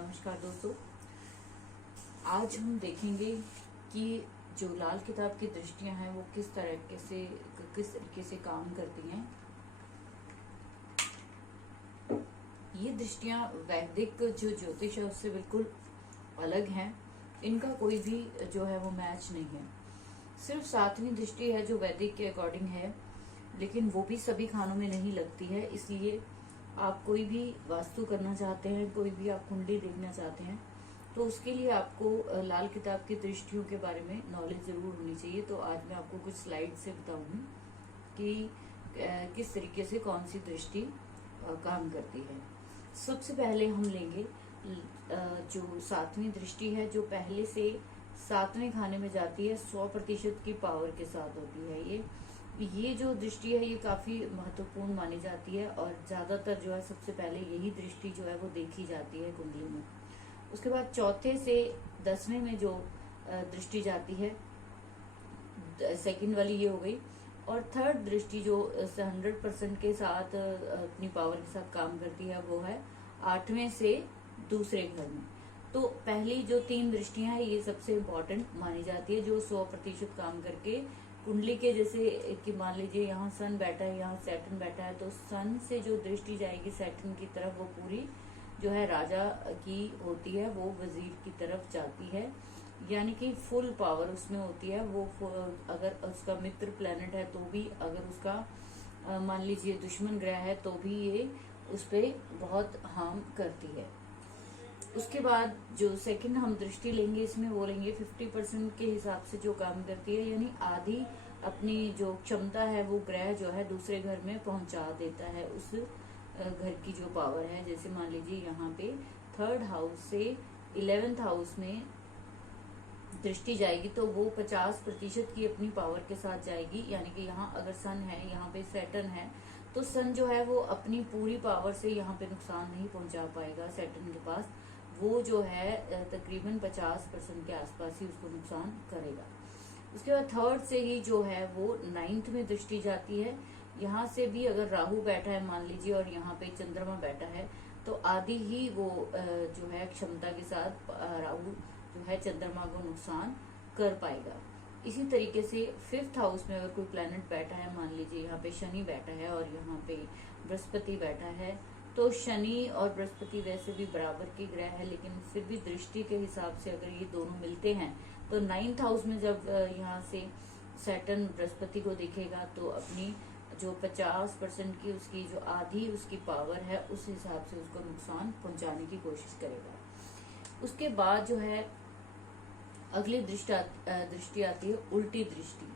नमस्कार दोस्तों, आज हम देखेंगे कि जो लाल किताब की दृष्टियां हैं वो किस तरीके से काम करती हैं। ये दृष्टियां वैदिक जो ज्योतिष है उससे बिल्कुल अलग हैं। इनका कोई भी जो है वो मैच नहीं है। सिर्फ सातवीं दृष्टि है जो वैदिक के अकॉर्डिंग है, लेकिन वो भी सभी खानों में नहीं लगती है। इसलिए आप कोई भी वास्तु करना चाहते हैं, कोई भी आप कुंडली देखना चाहते हैं, तो उसके लिए आपको लाल किताब की दृष्टियों के बारे में नॉलेज जरूर होनी चाहिए। तो आज मैं आपको कुछ स्लाइड से बताऊंगी कि किस तरीके से कौन सी दृष्टि काम करती है। सबसे पहले हम लेंगे जो सातवीं दृष्टि है, जो पहले से सातवें खाने में जाती है, 100% की पावर के साथ होती है। ये जो दृष्टि है ये काफी महत्वपूर्ण मानी जाती है और ज्यादातर जो है सबसे पहले यही दृष्टि जो है वो देखी जाती है कुंडली में। उसके बाद चौथे से 10वें में जो दृष्टि जाती है, सेकंड वाली ये हो गई। और थर्ड दृष्टि जो 100% के साथ अपनी पावर के साथ काम करती है वो है 8वें से दूसरे घर में। तो पहली जो 3 दृष्टियां हैं ये सबसे इम्पोर्टेंट मानी जाती है, जो 100% काम करके कुंडली के, जैसे कि मान लीजिए यहाँ सन बैठा है, यहाँ सैटर्न बैठा है, तो सन से जो दृष्टि जाएगी सैटर्न की तरफ वो पूरी जो है राजा की होती है, वो वजीर की तरफ जाती है, यानी कि फुल पावर उसमें होती है। वो अगर उसका मित्र प्लेनेट है तो भी, अगर उसका मान लीजिए दुश्मन ग्रह है तो भी ये उस पर बहुत हार्म करती है। उसके बाद जो सेकंड हम दृष्टि लेंगे, इसमें वो लेंगे 50% के हिसाब से जो काम करती है, यानी आधी अपनी जो क्षमता है वो ग्रह जो है दूसरे घर में पहुंचा देता है उस घर की जो पावर है। जैसे मान लीजिए यहाँ पे 3rd हाउस से 11th हाउस में दृष्टि जाएगी तो वो 50% की अपनी पावर के साथ जाएगी, यानी कि यहाँ अगर सन है, यहाँ पे सैटर्न है, तो सन जो है वो अपनी पूरी पावर से यहाँ पे नुकसान नहीं पहुंचा पाएगा सैटर्न के पास। वो जो है तकरीबन 50% के आसपास ही उसको नुकसान करेगा। उसके बाद 3rd से ही जो है वो 9th में दृष्टि जाती है। यहाँ से भी अगर राहु बैठा है मान लीजिए और यहाँ पे चंद्रमा बैठा है, तो आधी ही वो जो है क्षमता के साथ राहु जो है चंद्रमा को नुकसान कर पाएगा। इसी तरीके से 5th हाउस में अगर कोई प्लैनेट बैठा है, मान लीजिए यहाँ पे शनि बैठा है और यहाँ पे बृहस्पति बैठा है, तो शनि और बृहस्पति वैसे भी बराबर के ग्रह है, लेकिन फिर भी दृष्टि के हिसाब से अगर ये दोनों मिलते हैं तो 9th हाउस में जब यहाँ से सैटर्न बृहस्पति को देखेगा तो अपनी जो 50% की उसकी जो आधी उसकी पावर है उस हिसाब से उसको नुकसान पहुंचाने की कोशिश करेगा। उसके बाद जो है अगली दृष्टि आती है उल्टी दृष्टि,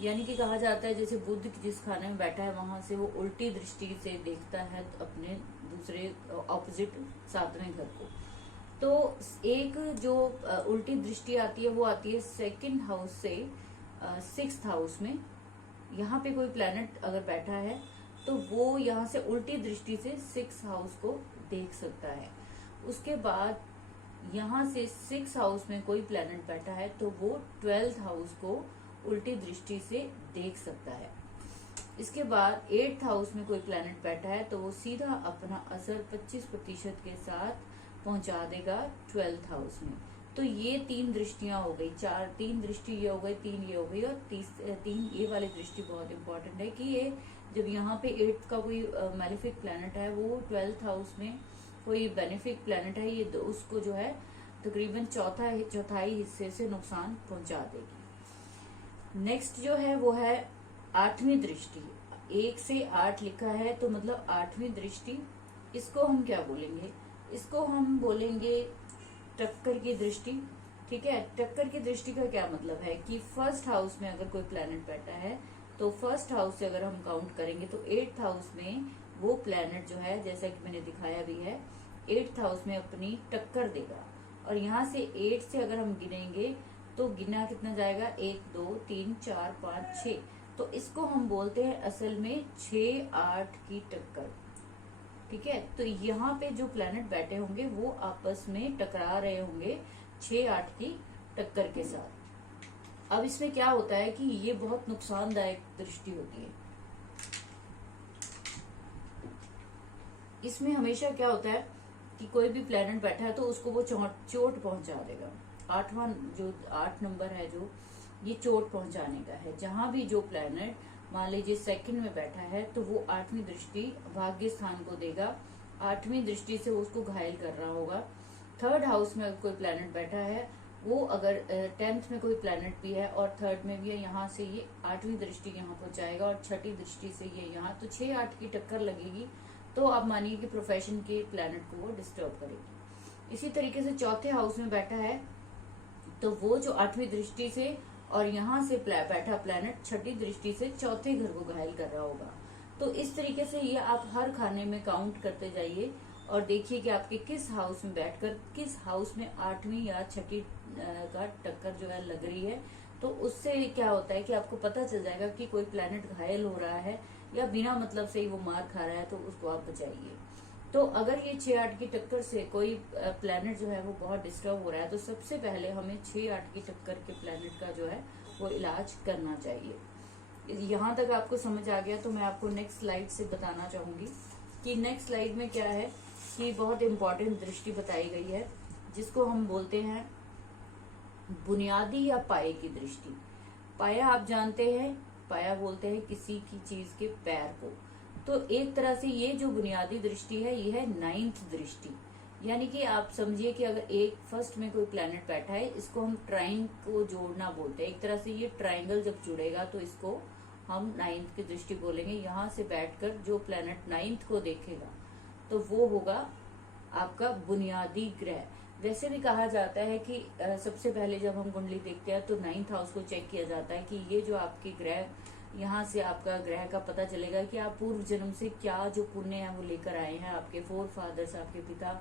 यानी कि कहा जाता है जैसे बुध जिस खाने में बैठा है वहां से वो उल्टी दृष्टि से देखता है अपने दूसरे ऑपोजिट 7वें घर को। तो एक जो उल्टी दृष्टि आती है वो आती है 2nd हाउस से 6th हाउस में। यहाँ पे कोई प्लैनेट अगर बैठा है तो वो यहाँ से उल्टी दृष्टि से 6th हाउस को देख सकता है। उसके बाद यहाँ से 6th हाउस में कोई प्लैनेट बैठा है तो वो 12th हाउस को उल्टी दृष्टि से देख सकता है। इसके बाद 8th हाउस में कोई प्लैनेट बैठा है तो वो सीधा अपना असर 25% के साथ पहुंचा देगा 12th हाउस में। तो ये 3 दृष्टियां हो गई, 3 दृष्टि ये हो गई, 3 ये हो गई और 3 ये वाली दृष्टि बहुत इंपॉर्टेंट है कि ये जब यहाँ पे 8th का कोई मैलिफिक प्लैनेट है, वो 12th हाउस में कोई बेनिफिक प्लैनेट है, ये उसको जो है तकरीबन चौथाई हिस्से से नुकसान पहुंचा देगी। नेक्स्ट जो है वो है 8वीं दृष्टि। 1 से 8 लिखा है तो मतलब 8वीं दृष्टि। इसको हम क्या बोलेंगे? इसको हम बोलेंगे टक्कर की दृष्टि। ठीक है, टक्कर की दृष्टि का क्या मतलब है कि 1st हाउस में अगर कोई प्लैनेट बैठा है तो 1st हाउस से अगर हम काउंट करेंगे तो 8th हाउस में वो प्लैनेट जो है, जैसा कि मैंने दिखाया भी है, 8th हाउस में अपनी टक्कर देगा। और यहाँ से 8 से अगर हम गिनेंगे तो गिना कितना जाएगा? 1 2 3 4 5 6। तो इसको हम बोलते हैं असल में 6-8 की टक्कर। ठीक है, तो यहाँ पे जो प्लैनेट बैठे होंगे वो आपस में टकरा रहे होंगे 6-8 की टक्कर के साथ। अब इसमें क्या होता है कि ये बहुत नुकसानदायक दृष्टि होती है। इसमें हमेशा क्या होता है कि कोई भी प्लेनेट बैठा है तो उसको वो चोट पहुंचा देगा। 8वां जो 8 नंबर है जो ये चोट पहुंचाने का है। जहां भी जो प्लेनेट मान लीजिए सेकंड में बैठा है तो वो 8वीं दृष्टि भाग्य स्थान को देगा, 8वीं दृष्टि से उसको घायल कर रहा होगा। थर्ड हाउस में अगर कोई प्लेनेट बैठा है, वो अगर 10th में कोई प्लेनेट भी है और थर्ड में भी है, यहाँ से ये 8वीं दृष्टि यहाँ पहुंचाएगा और छठी दृष्टि से ये यहाँ, तो 6-8 की टक्कर लगेगी। तो आप मानिए कि प्रोफेशन के प्लेनेट को वो डिस्टर्ब करेगी। इसी तरीके से चौथे हाउस में बैठा है तो वो जो 8वीं दृष्टि से और यहाँ से बैठा प्लेनेट छठी दृष्टि से चौथे घर को घायल कर रहा होगा। तो इस तरीके से ये आप हर खाने में काउंट करते जाइए और देखिए कि आपके किस हाउस में बैठकर किस हाउस में 8वीं या छठी का टक्कर जो है लग रही है। तो उससे क्या होता है कि आपको पता चल जाएगा कि कोई प्लेनेट घायल हो रहा है या बिना मतलब से ही वो मार खा रहा है, तो उसको आप बचाइए। तो अगर ये 6-8 की टक्कर से कोई प्लेनेट जो है वो बहुत डिस्टर्ब हो रहा है, तो सबसे पहले हमें 6-8 की टक्कर के प्लेनेट का जो है वो इलाज करना चाहिए। यहाँ तक आपको समझ आ गया तो मैं आपको नेक्स्ट स्लाइड से बताना चाहूंगी कि नेक्स्ट स्लाइड में क्या है कि बहुत इंपॉर्टेंट दृष्टि बताई गई है, जिसको हम बोलते हैं बुनियादी या पाए की दृष्टि। पाया आप जानते हैं, पाया बोलते हैं किसी की चीज के पैर को। तो एक तरह से ये जो बुनियादी दृष्टि है, ये है 9th दृष्टि। यानी कि आप समझिए कि अगर एक फर्स्ट में कोई प्लेनेट बैठा है, इसको हम ट्राइन को जोड़ना बोलते हैं। एक तरह से ये ट्राइंगल जब जुड़ेगा तो इसको हम 9th की दृष्टि बोलेंगे। यहाँ से बैठकर जो प्लेनेट 9th को देखेगा तो वो होगा आपका बुनियादी ग्रह। वैसे भी कहा जाता है कि सबसे पहले जब हम कुंडली देखते हैं तो 9th हाउस को चेक किया जाता है कि ये जो आपके ग्रह, यहाँ से आपका ग्रह का पता चलेगा कि आप पूर्व जन्म से क्या जो पुण्य है वो लेकर आए हैं, आपके 4 फादर्स, आपके पिता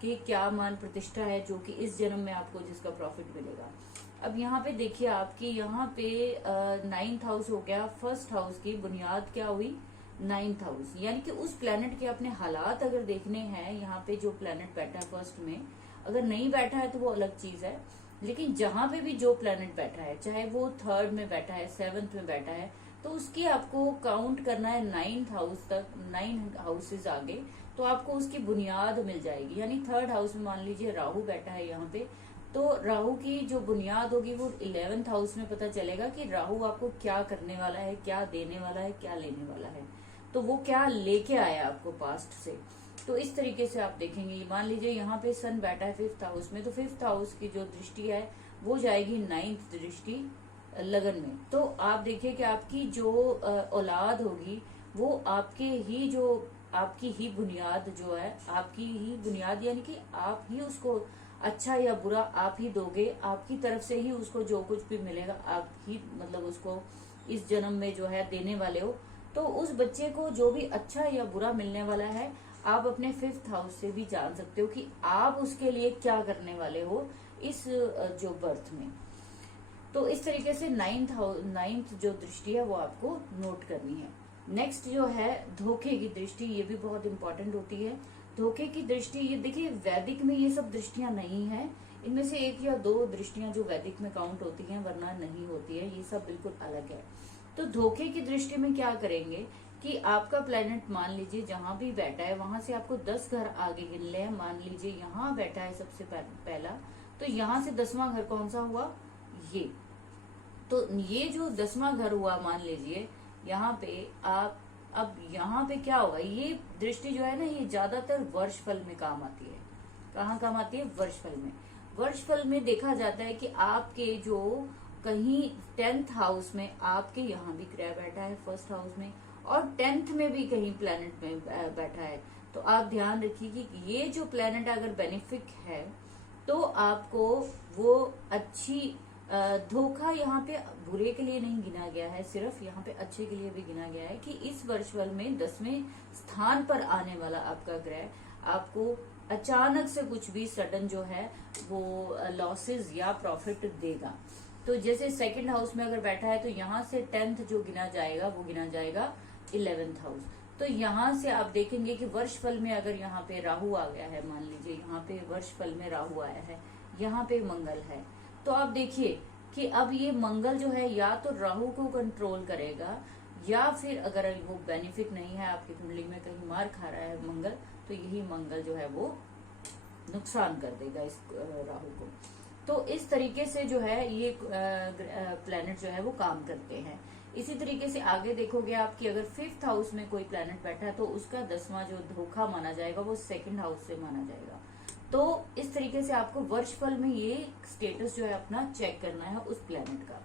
की क्या मान प्रतिष्ठा है जो कि इस जन्म में आपको जिसका प्रॉफिट मिलेगा। अब यहाँ पे देखिए आपकी यहाँ पे 9th हाउस हो गया, फर्स्ट हाउस की बुनियाद क्या हुई 9th हाउस। यानी कि उस प्लेनेट के अपने हालात अगर देखने हैं, यहाँ पे जो प्लेनेट बैठा है फर्स्ट में, अगर नहीं बैठा है तो वो अलग चीज है, लेकिन जहां पे भी जो प्लेनेट बैठा है, चाहे वो थर्ड में बैठा है, 7th में बैठा है, तो उसकी आपको काउंट करना है 9th हाउस तक, 9 हाउसेज आगे, तो आपको उसकी बुनियाद मिल जाएगी। यानी थर्ड हाउस में मान लीजिए राहु बैठा है यहाँ पे, तो राहु की जो बुनियाद होगी वो 11th हाउस में पता चलेगा कि राहु आपको क्या करने वाला है, क्या देने वाला है, क्या लेने वाला है, तो वो क्या लेके आया आपको पास्ट से। तो इस तरीके से आप देखेंगे। मान लीजिए यहाँ पे सन बैठा है 5th हाउस में, तो 5th हाउस की जो दृष्टि है वो जाएगी 9th दृष्टि लगन में। तो आप देखिए कि आपकी जो औलाद होगी वो आपकी ही बुनियाद जो है, आपकी ही बुनियाद, यानी कि आप ही उसको अच्छा या बुरा आप ही दोगे, आपकी तरफ से ही उसको जो कुछ भी मिलेगा आप ही मतलब उसको इस जन्म में जो है देने वाले हो। तो उस बच्चे को जो भी अच्छा या बुरा मिलने वाला है, आप अपने 5th हाउस से भी जान सकते हो कि आप उसके लिए क्या करने वाले हो इस जो बर्थ में। तो इस तरीके से 9th जो दृष्टि है वो आपको नोट करनी है। नेक्स्ट जो है धोखे की दृष्टि, ये भी बहुत इंपॉर्टेंट होती है। धोखे की दृष्टि, ये देखिए वैदिक में ये सब दृष्टियां नहीं है, इनमें से 1 या 2 दृष्टियां जो वैदिक में काउंट होती हैं, वरना नहीं होती है, ये सब बिल्कुल अलग है। तो धोखे की दृष्टि में क्या करेंगे कि आपका प्लेनेट मान लीजिए जहां भी बैठा है वहां से आपको 10 घर आगे गिन ले। मान लीजिए यहाँ बैठा है सबसे पहला, तो यहाँ से 10वां घर कौन सा हुआ, ये। तो ये जो 10वां घर हुआ, मान लीजिए यहाँ पे आप, अब यहाँ पे क्या होगा, ये दृष्टि जो है ना, ये ज्यादातर वर्षफल में काम आती है। कहाँ काम आती है, वर्षफल में। वर्षफल में देखा जाता है कि आपके जो कहीं 10th हाउस में आपके यहाँ भी ग्रह बैठा है फर्स्ट हाउस में, और 10th में भी कहीं प्लेनेट में बैठा है, तो आप ध्यान रखिए कि ये जो प्लेनेट अगर बेनिफिक है तो आपको वो अच्छी धोखा यहाँ पे बुरे के लिए नहीं गिना गया है, सिर्फ यहाँ पे अच्छे के लिए भी गिना गया है कि इस वर्षफल में 10वें स्थान पर आने वाला आपका ग्रह आपको अचानक से कुछ भी सडन जो है वो लॉसेस या प्रॉफिट देगा। तो जैसे 2nd हाउस में अगर बैठा है तो यहाँ से 10th जो गिना जाएगा वो गिना जाएगा 11th हाउस। तो यहाँ से आप देखेंगे कि वर्षफल में अगर यहाँ पे राहु आ गया है, मान लीजिए यहाँ पे वर्षफल में राहु आया है, यहाँ पे मंगल है, तो आप देखिए कि अब ये मंगल जो है या तो राहु को कंट्रोल करेगा, या फिर अगर वो बेनिफिट नहीं है आपकी कुंडली में, कहीं मार खा रहा है मंगल, तो यही मंगल जो है वो नुकसान कर देगा इस राहु को। तो इस तरीके से जो है ये प्लैनेट जो है वो काम करते हैं। इसी तरीके से आगे देखोगे आपकी अगर 5th हाउस में कोई प्लैनेट बैठा है तो उसका 10वां जो धोखा माना जाएगा वो 2nd हाउस से माना जाएगा। तो इस तरीके से आपको वर्षफल में ये स्टेटस जो है अपना चेक करना है उस प्लैनेट का।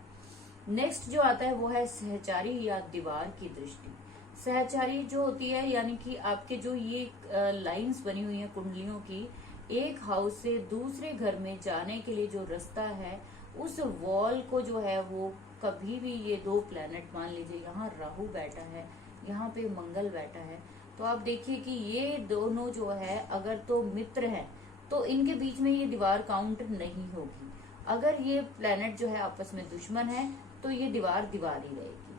नेक्स्ट जो आता है वो है सहचारी या दीवार की दृष्टि। सहचारी जो होती है यानी कि आपके जो ये लाइंस बनी हुई है कुंडलियों की, एक हाउस से दूसरे घर में जाने के लिए जो रास्ता है उस वॉल को जो है वो कभी भी ये दो प्लैनेट, मान लीजिए यहाँ राहु बैठा है, यहाँ पे मंगल बैठा है, तो आप देखिए कि ये दोनों जो है अगर तो मित्र हैं तो इनके बीच में ये दीवार काउंट नहीं होगी। अगर ये प्लैनेट जो है आपस में दुश्मन है तो ये दीवार ही रहेगी।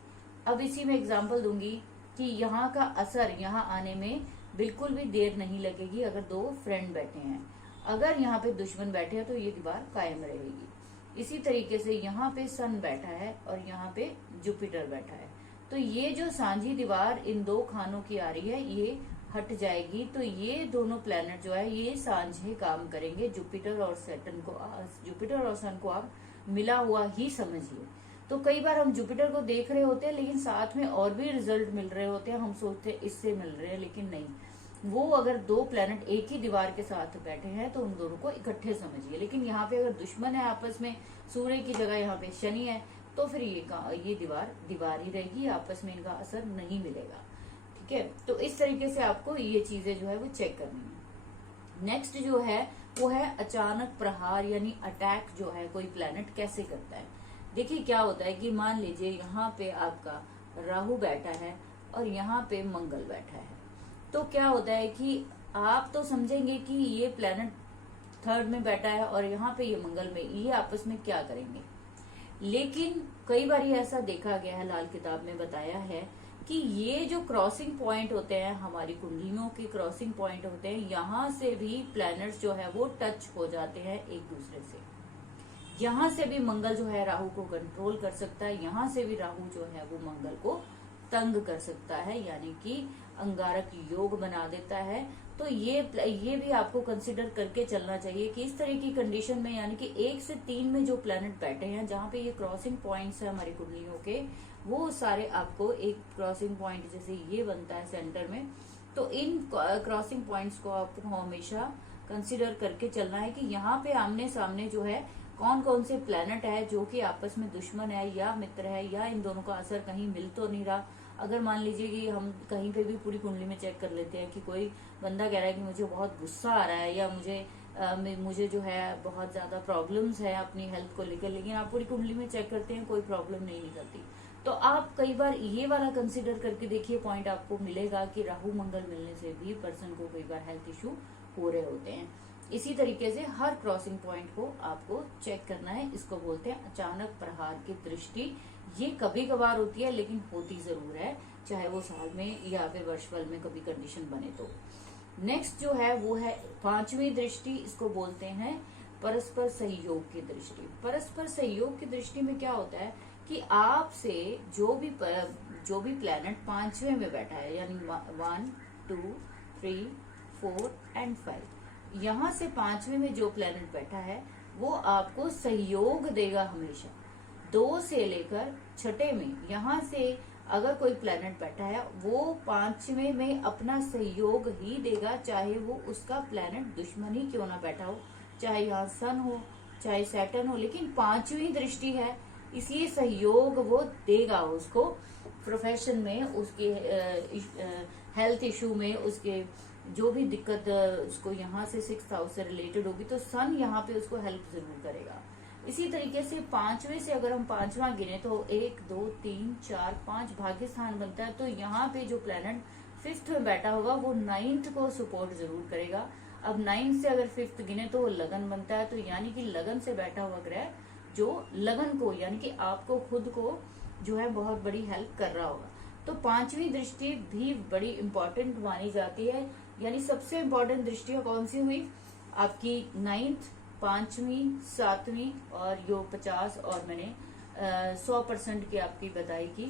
अब इसी में एग्जांपल दूंगी कि यहाँ का असर यहाँ आने में बिल्कुल भी देर नहीं लगेगी। अगर दो फ्रेंड बैठे हैं, अगर यहाँ पे दुश्मन बैठे हैं तो ये दीवार कायम रहेगी। इसी तरीके से यहाँ पे सन बैठा है और यहाँ पे जुपिटर बैठा है, तो ये जो सांझी दीवार इन दो खानों की आ रही है ये हट जाएगी। तो ये दोनों प्लैनेट जो है ये सांझे काम करेंगे। जुपिटर और सन को आप मिला हुआ ही समझिए। तो कई बार हम जुपिटर को देख रहे होते हैं लेकिन साथ में और भी रिजल्ट मिल रहे होते हैं, हम सोचते हैं इससे मिल रहे हैं, लेकिन नहीं। वो अगर दो प्लैनेट एक ही दीवार के साथ बैठे हैं तो उन दोनों को इकट्ठे समझिए। लेकिन यहाँ पे अगर दुश्मन है आपस में, सूर्य की जगह यहाँ पे शनि है, तो फिर ये दीवार ही रहेगी, आपस में इनका असर नहीं मिलेगा। ठीक है, तो इस तरीके से आपको ये चीजें जो है वो चेक करनी है। नेक्स्ट जो है वो है अचानक प्रहार यानी अटैक जो है कोई प्लैनेट कैसे करता है। देखिए क्या होता है कि मान लीजिए यहाँ पे आपका राहु बैठा है और यहाँ पे मंगल बैठा है, तो क्या होता है कि आप तो समझेंगे कि ये प्लैनेट 3rd में बैठा है और यहाँ पे ये मंगल में, ये आपस में क्या करेंगे। लेकिन कई बार ऐसा देखा गया है, लाल किताब में बताया है कि ये जो क्रॉसिंग पॉइंट होते हैं, हमारी कुंडलियों के क्रॉसिंग पॉइंट होते हैं, यहाँ से भी प्लैनेट्स जो है वो टच हो जाते हैं एक दूसरे से। यहाँ से भी मंगल जो है राहु को कंट्रोल कर सकता है, यहाँ से भी राहु जो है वो मंगल को तंग कर सकता है, यानी कि अंगारक योग बना देता है। तो ये भी आपको कंसिडर करके चलना चाहिए कि इस तरह की कंडीशन में, यानी कि 1 से 3 में जो प्लैनेट बैठे हैं जहाँ पे ये क्रॉसिंग पॉइंट्स है हमारी कुंडलियों के, वो सारे आपको एक क्रॉसिंग पॉइंट जैसे ये बनता है सेंटर में, तो इन क्रॉसिंग पॉइंट्स को आपको हमेशा कंसिडर करके चलना है कि यहाँ पे आमने सामने जो है कौन कौन से प्लैनेट है जो कि आपस में दुश्मन है या मित्र है, या इन दोनों का असर कहीं मिल तो नहीं रहा। अगर मान लीजिए कि हम कहीं पे भी पूरी कुंडली में चेक कर लेते हैं कि कोई बंदा कह रहा है कि मुझे बहुत गुस्सा आ रहा है या मुझे जो है बहुत ज्यादा प्रॉब्लम्स है अपनी हेल्थ को लेकर, लेकिन आप पूरी कुंडली में चेक करते हैं कोई प्रॉब्लम नहीं निकलती, तो आप कई बार ये वाला कंसिडर करके देखिए, पॉइंट आपको मिलेगा कि राहु मंगल मिलने से भी पर्सन को कई बार हेल्थ इश्यू हो रहे होते हैं। इसी तरीके से हर क्रॉसिंग पॉइंट को आपको चेक करना है। इसको बोलते हैं अचानक प्रहार की दृष्टि। ये कभी कभार होती है लेकिन होती जरूर है, चाहे वो साल में या फिर वर्षफल में कभी कंडीशन बने तो। नेक्स्ट जो है वो है 5वीं दृष्टि, इसको बोलते हैं परस्पर सहयोग की दृष्टि। परस्पर सहयोग की दृष्टि में क्या होता है कि आपसे जो भी प्लैनेट 5वें में बैठा है, यानी 1, 2, 3, 4 एंड 5, यहाँ से 5वें में जो प्लैनेट बैठा है वो आपको सहयोग देगा हमेशा। 2 से लेकर 6ठे में यहाँ से अगर कोई प्लैनेट बैठा है वो 5वें में अपना सहयोग ही देगा, चाहे वो उसका प्लैनेट दुश्मन ही क्यों ना बैठा हो, चाहे यहाँ सन हो चाहे सैटर्न हो, लेकिन 5वीं दृष्टि है इसलिए सहयोग वो देगा उसको प्रोफेशन में, उसके हेल्थ इशू में, उसके जो भी दिक्कत उसको यहाँ से 6th हाउस से रिलेटेड होगी तो सन यहाँ पे उसको हेल्प जरूर करेगा। इसी तरीके से 5वें से अगर हम 5वां गिने तो 1, 2, 3, 4, 5 भाग्य स्थान बनता है, तो यहाँ पे जो प्लैनेट 5th में बैठा होगा वो 9th को सपोर्ट जरूर करेगा। अब 9th से अगर 5th गिने तो वो लगन बनता है, तो यानी कि लगन से बैठा हुआ ग्रह जो लगन को यानी कि आपको खुद को जो है बहुत बड़ी हेल्प कर रहा होगा। तो 5वीं दृष्टि भी बड़ी इंपॉर्टेंट मानी जाती है, यानी सबसे इम्पोर्टेंट दृष्टियां कौन सी हुई आपकी 9th, 5वीं, 7वीं और यो 50 और मैंने 100% की आपकी बताई की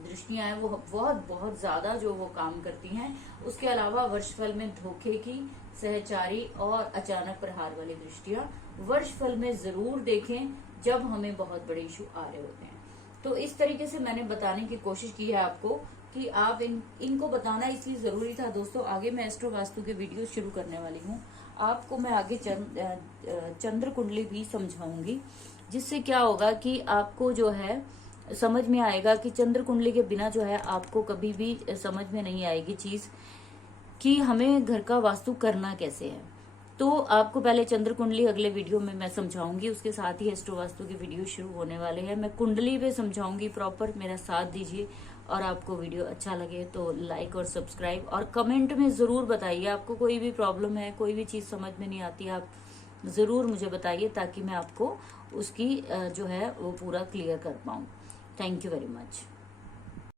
दृष्टियां हैं वो बहुत बहुत ज्यादा जो वो काम करती हैं। उसके अलावा वर्षफल में धोखे की सहचारी और अचानक प्रहार वाली दृष्टियां वर्ष फल में जरूर देखें जब हमें बहुत बड़े इशू आ रहे होते हैं। तो इस तरीके से मैंने बताने की कोशिश की है आपको कि आप इनको बताना इसलिए जरूरी था दोस्तों। आगे मैं एस्ट्रो वास्तु के वीडियो शुरू करने वाली हूँ, आपको मैं आगे चंद्र कुंडली भी समझाऊंगी, जिससे क्या होगा कि आपको जो है समझ में आएगा कि चंद्र कुंडली के बिना जो है आपको कभी भी समझ में नहीं आएगी चीज कि हमें घर का वास्तु करना कैसे है। तो आपको पहले चंद्र कुंडली अगले वीडियो में मैं समझाऊंगी, उसके साथ ही एस्ट्रो वास्तु के वीडियो शुरू होने वाले हैं। मैं कुंडली पे समझाऊंगी प्रॉपर, मेरा साथ दीजिए। और आपको वीडियो अच्छा लगे तो लाइक और सब्सक्राइब और कमेंट में जरूर बताइए। आपको कोई भी प्रॉब्लम है, कोई भी चीज समझ में नहीं आती, आप जरूर मुझे बताइए ताकि मैं आपको उसकी जो है वो पूरा क्लियर कर पाऊँ। Thank you very much.